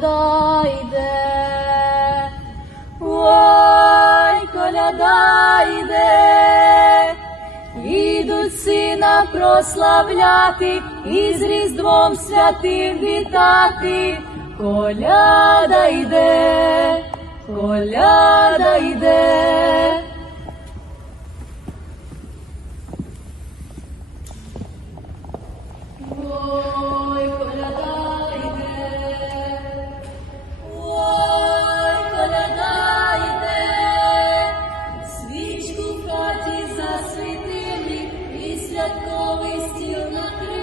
коляда йде, ой, коляда йде, ідуть сина прославляти і з Різдвом святим вітати, коляда йде. святковий стіл накрив.